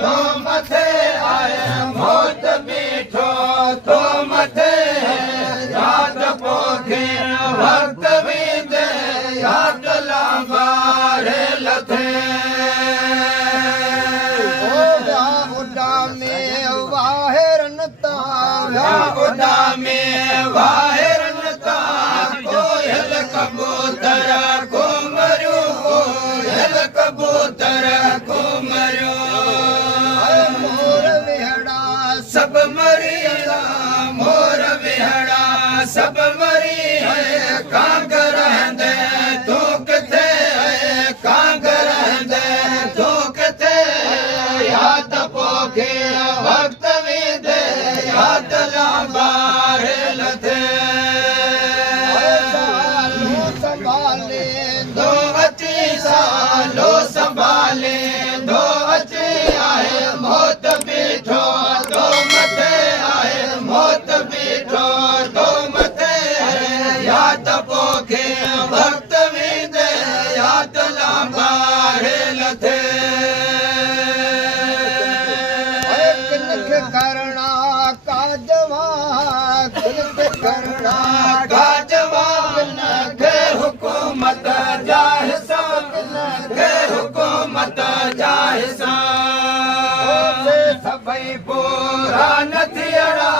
तो मथे आए मौत बीठो तो मथे याद पोखे वक्त भी दे याद लांबारे लथे उड़ा में वाहिरन उड़ा में वाहिरन ता कोयल कबूतर को मरियो कोयल कबूतर को मरियो मोर विहड़ा सब मरिया मोर विहड़ा सब मरी है कांग रहंदे तू किथे है कांग रहंदे तू किथे याद पोखे वक्त भी दे याद लांबारे लथे संभाले दो अची सालो संभाले दो अची आए मौत बीठो दो मथे आए मौत बीठो दो मथे याद पोखे वक्त भी दे याद लांबारे लथे किनख करना काजवा किनख करना का जवाब के हुकूमत जाहिसा के हुकूमत जाहिसा से सभई पूरा नथियड़ा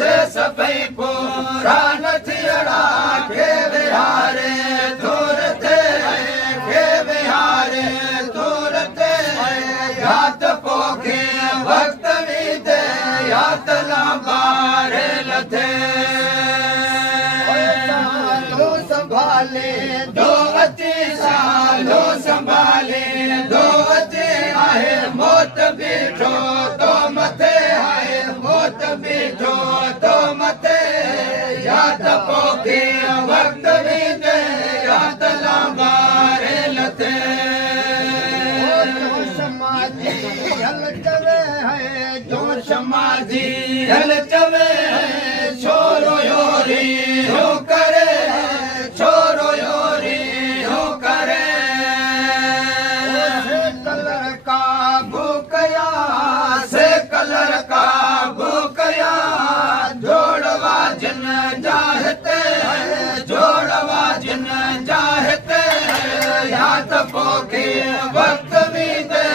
से सभई पूरा नथियड़ा के बिहारे दूर थे के बिहारे दूर थे याद पोखे वक्त भी दे याद लांबारे लथे सालो संभाले दो अची सालो संभाले दो अची आहे मौत बीठो तो मथे आहे मौत बीठो तो मथे याद पोखे वक्त भी दे याद लांबारे लथे समाजी हल चवे है जो समाजी हल चवे है छोरो योरी हो करे छोरो योरी हो करे कलर का भूकया से कलर का भूकया जोड़वा जिन चाहते हैं जोड़वा जिन चाहते हैं याद पोखे वक्त भी दे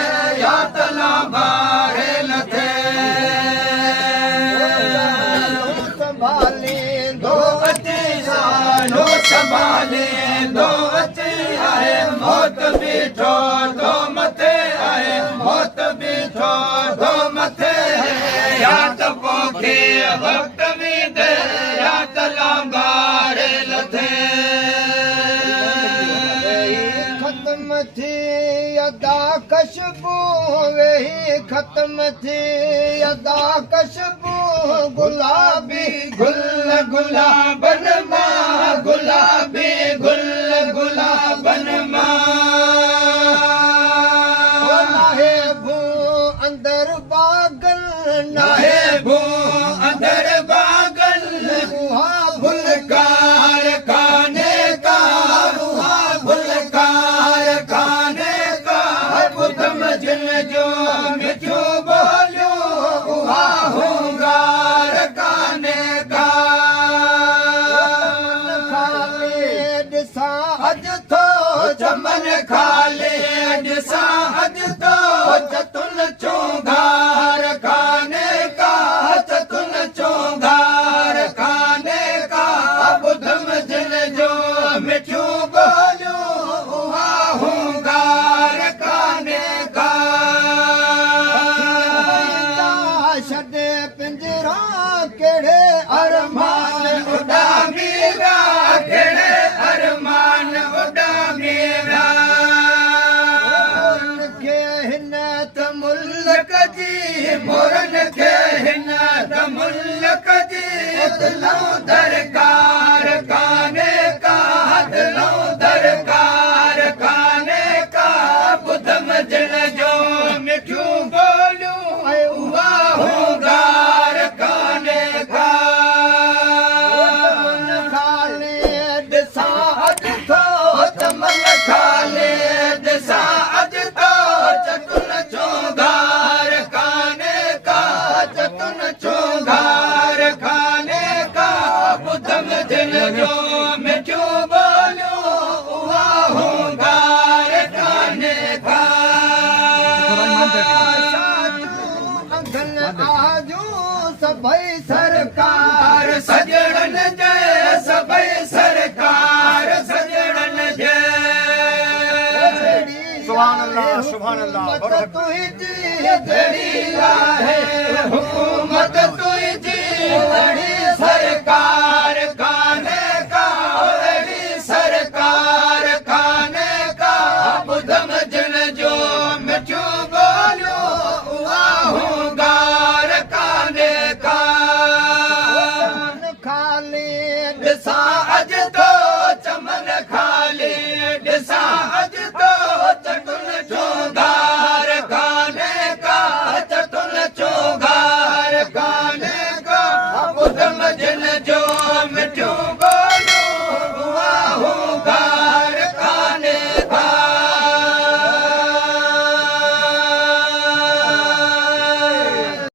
याद लांबारे लथे संभाले दो अची सालो संभाले दो अची आए मौत बीठो दो मथे आए मौत बीठो दो मथे याद पोखे वक्त भी दे याद लांबारे लथे खत्म थी अदा कशबू वही खत्म थी अदा कशबू गुलाबी गुल गुलाबन मां गुलाबी गुल गुलाबन मां नाहे भू अंदर बागल नाहे भू अंदर बागल गुहा भुलकार खाने का रुहा भुलकार खाने का बुधम जिन जो मिठू बोलो उहा होंगार खाने का खाले दिसा अज थो चमन खाले ॾिसा अॼु तो चतुन चोंगार खाने का चतुन चोंगार खाने का बुधम जिन जो मिठियूं ॿोलियूं उहा होंगार खाने का छॾे पिंजरा कहिड़े अरमान उॾामी विया कहिड़े अरमान उॾामी विया खे हिन त मुल्क जी मोरन खे हिन त मुल्क जी दिलों दरकार काने का दिलों दरकार काने का बुधम जिन जो मिठियूं ॿोलियूं उहा होंगार काने का खाले ॾिसा अॼु तो चमन खाले ॾिसा अॼु तो चतुन चोंगार अंगल आजू सभई सरकार सजड़न जय सभई सरकार सजड़न जय सुभान अल्लाह सुभान अल्लाह तुझी जड़ी है हुकूमत तुझी